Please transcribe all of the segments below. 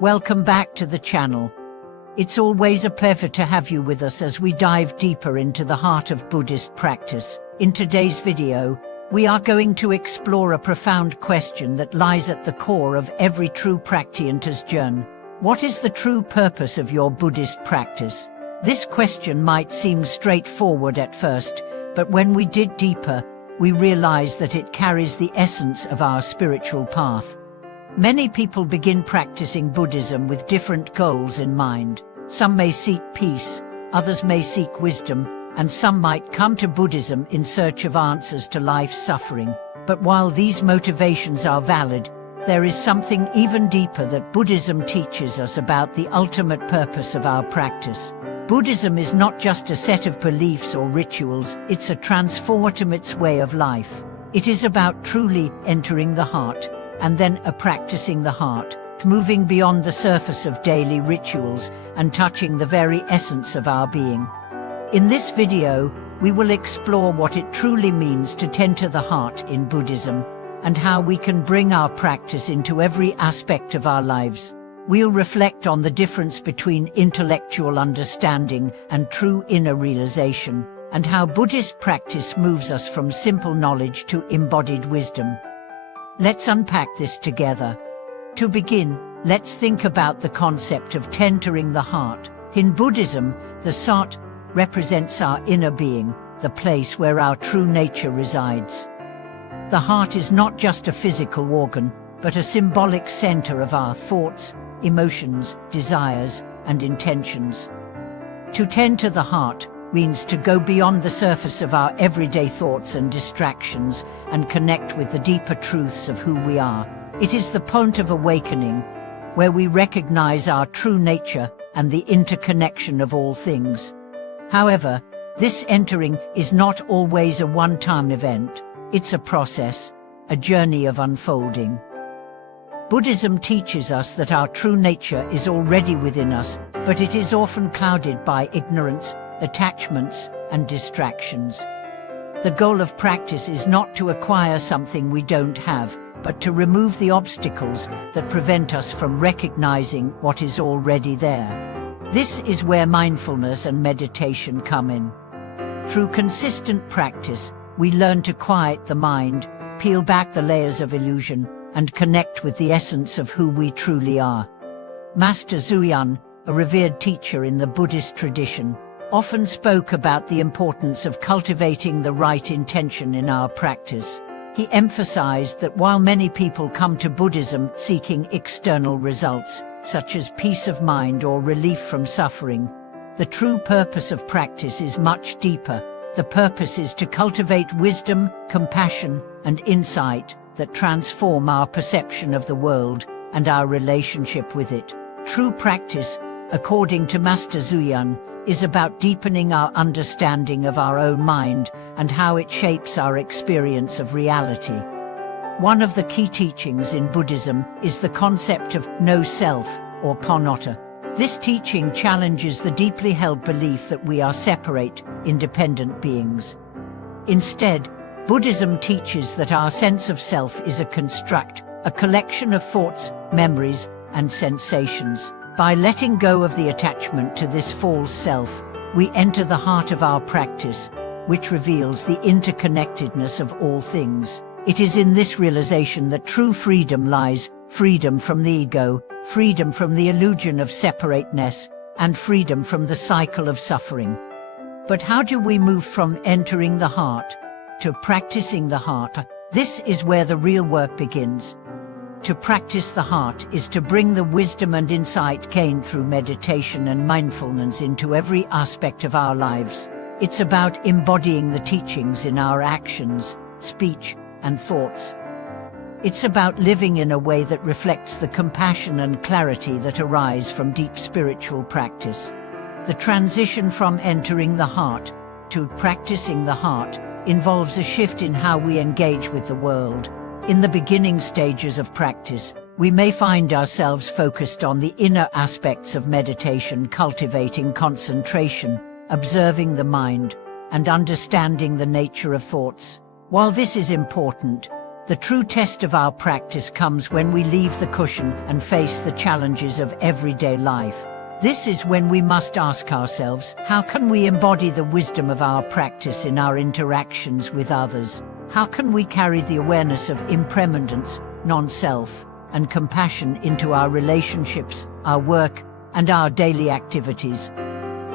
Welcome back to the channel. It's always a pleasure to have you with us as we dive deeper into the heart of Buddhist practice. In today's video, we are going to explore a profound question that lies at the core of every true practitioner's journey. What is the true purpose of your Buddhist practice? This question might seem straightforward at first, but when we dig deeper, we realize that it carries the essence of our spiritual path. Many people begin practicing Buddhism with different goals in mind. Some may seek peace, others may seek wisdom, and some might come to Buddhism in search of answers to life's suffering. But while these motivations are valid, there is something even deeper that Buddhism teaches us about the ultimate purpose of our practice. Buddhism is not just a set of beliefs or rituals, it's a transformative way of life. It is about truly entering the heart, and then practicing the heart, moving beyond the surface of daily rituals and touching the very essence of our being. In this video, we will explore what it truly means to tend to the heart in Buddhism, and how we can bring our practice into every aspect of our lives. We'll reflect on the difference between intellectual understanding and true inner realization, and how Buddhist practice moves us from simple knowledge to embodied wisdom. Let's unpack this together. To begin, let's think about the concept of tendering the heart. In Buddhism, the heart represents our inner being, the place where our true nature resides. The heart is not just a physical organ, but a symbolic center of our thoughts, emotions, desires, and intentions. To tend to the heart means to go beyond the surface of our everyday thoughts and distractions and connect with the deeper truths of who we are. It is the point of awakening, where we recognize our true nature and the interconnection of all things. However, this entering is not always a one-time event. It's a process, a journey of unfolding. Buddhism teaches us that our true nature is already within us, but it is often clouded by ignorance, attachments, and distractions. The goal of practice is not to acquire something we don't have, but to remove the obstacles that prevent us from recognizing what is already there. This is where mindfulness and meditation come in. Through consistent practice, we learn to quiet the mind, peel back the layers of illusion, and connect with the essence of who we truly are. Master Xuan, a revered teacher in the Buddhist tradition, often spoke about the importance of cultivating the right intention in our practice. He emphasized that while many people come to Buddhism seeking external results, such as peace of mind or relief from suffering, the true purpose of practice is much deeper. The purpose is to cultivate wisdom, compassion, and insight that transform our perception of the world and our relationship with it. True practice, according to Master Xuan, is about deepening our understanding of our own mind and how it shapes our experience of reality. One of the key teachings in Buddhism is the concept of no self, or panotta. This teaching challenges the deeply held belief that we are separate, independent beings. Instead, Buddhism teaches that our sense of self is a construct, a collection of thoughts, memories, and sensations. By letting go of the attachment to this false self, we enter the heart of our practice, which reveals the interconnectedness of all things. It is in this realization that true freedom lies: freedom from the ego, freedom from the illusion of separateness, and freedom from the cycle of suffering. But how do we move from entering the heart to practicing the heart? This is where the real work begins. To practice the heart is to bring the wisdom and insight gained through meditation and mindfulness into every aspect of our lives. It's about embodying the teachings in our actions, speech, and thoughts. It's about living in a way that reflects the compassion and clarity that arise from deep spiritual practice. The transition from entering the heart to practicing the heart involves a shift in how we engage with the world. In the beginning stages of practice, we may find ourselves focused on the inner aspects of meditation, cultivating concentration, observing the mind, and understanding the nature of thoughts. While this is important, The true test of our practice comes when we leave the cushion and face the challenges of everyday life. This is when we must ask ourselves, how can we embody the wisdom of our practice in our interactions with others? How can we carry the awareness of impermanence, non-self, and compassion into our relationships, our work, and our daily activities?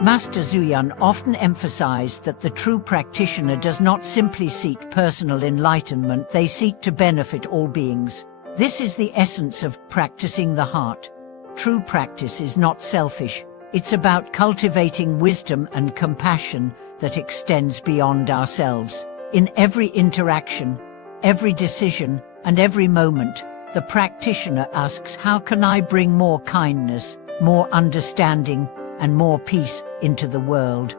Master Zuyan often emphasized that the true practitioner does not simply seek personal enlightenment, they seek to benefit all beings. This is the essence of practicing the heart. True practice is not selfish, it's about cultivating wisdom and compassion that extends beyond ourselves. In every interaction, every decision, and every moment, the practitioner asks, how can I bring more kindness, more understanding, and more peace into the world?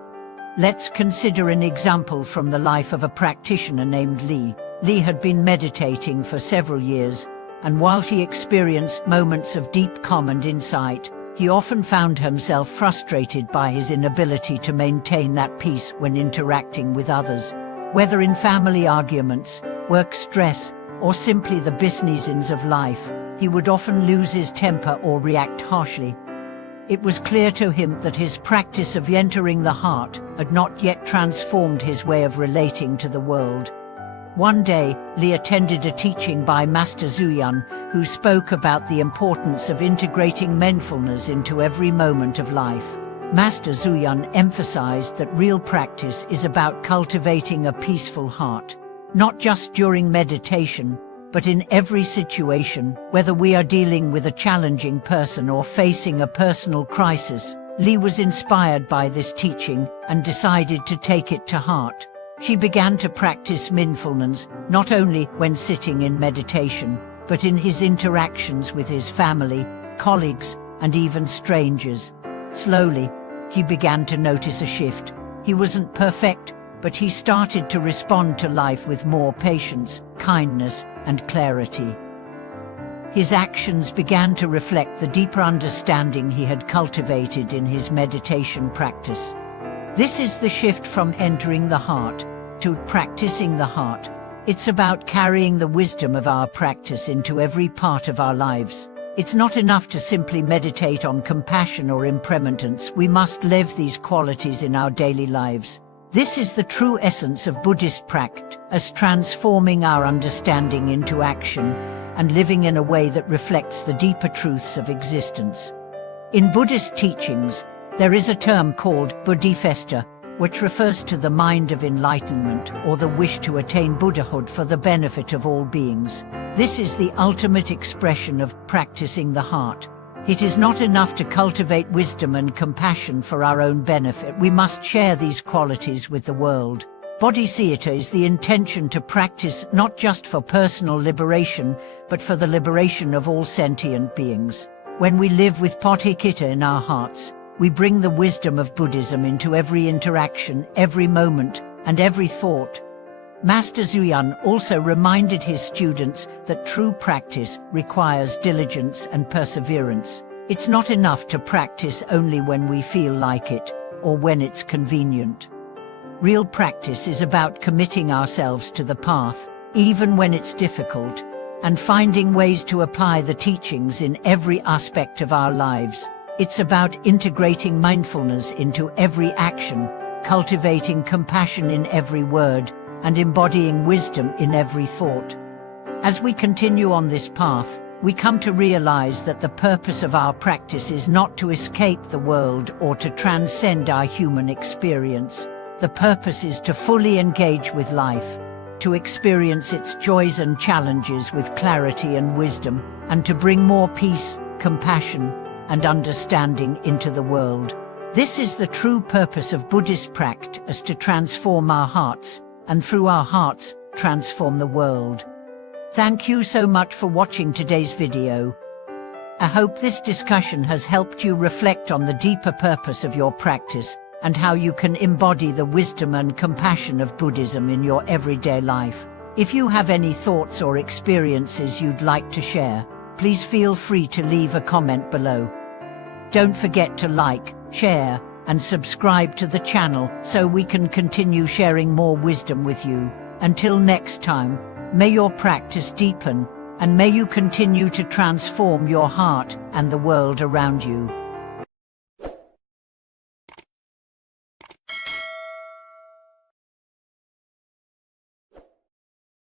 Let's consider an example from the life of a practitioner named Li. Li had been meditating for several years, and while he experienced moments of deep calm and insight, he often found himself frustrated by his inability to maintain that peace when interacting with others. Whether in family arguments, work stress, or simply the business of life, he would often lose his temper or react harshly. It was clear to him that his practice of entering the heart had not yet transformed his way of relating to the world. One day, Li attended a teaching by Master Zuyan, who spoke about the importance of integrating mindfulness into every moment of life. Master Zuyan emphasized that real practice is about cultivating a peaceful heart, not just during meditation, but in every situation, whether we are dealing with a challenging person or facing a personal crisis. Li was inspired by this teaching and decided to take it to heart. She began to practice mindfulness, not only when sitting in meditation, but in his interactions with his family, colleagues, and even strangers. Slowly, he began to notice a shift. He wasn't perfect, but he started to respond to life with more patience, kindness, and clarity. His actions began to reflect the deeper understanding he had cultivated in his meditation practice. This is the shift from entering the heart to practicing the heart. It's about carrying the wisdom of our practice into every part of our lives. It's not enough to simply meditate on compassion or impermanence. We must live these qualities in our daily lives. This is the true essence of Buddhist practice, transforming our understanding into action and living in a way that reflects the deeper truths of existence. In Buddhist teachings, there is a term called Buddhista, which refers to the mind of enlightenment or the wish to attain Buddhahood for the benefit of all beings. This is the ultimate expression of practicing the heart. It is not enough to cultivate wisdom and compassion for our own benefit. We must share these qualities with the world. Bodhisattva is the intention to practice not just for personal liberation, but for the liberation of all sentient beings. When we live with pathtopeace in our hearts, we bring the wisdom of Buddhism into every interaction, every moment, and every thought. Master Zuyan also reminded his students that true practice requires diligence and perseverance. It's not enough to practice only when we feel like it, or when it's convenient. Real practice is about committing ourselves to the path, even when it's difficult, and finding ways to apply the teachings in every aspect of our lives. It's about integrating mindfulness into every action, cultivating compassion in every word, and embodying wisdom in every thought. As we continue on this path, we come to realize that the purpose of our practice is not to escape the world or to transcend our human experience. The purpose is to fully engage with life, to experience its joys and challenges with clarity and wisdom, and to bring more peace, compassion, and understanding into the world. This is the true purpose of Buddhist practice, to transform our hearts, and through our hearts, transform the world. Thank you so much for watching today's video. I hope this discussion has helped you reflect on the deeper purpose of your practice and how you can embody the wisdom and compassion of Buddhism in your everyday life. If you have any thoughts or experiences you'd like to share, please feel free to leave a comment below. Don't forget to like, share, and subscribe to the channel so we can continue sharing more wisdom with you. Until next time, May your practice deepen, and may you continue to transform your heart and the world around you.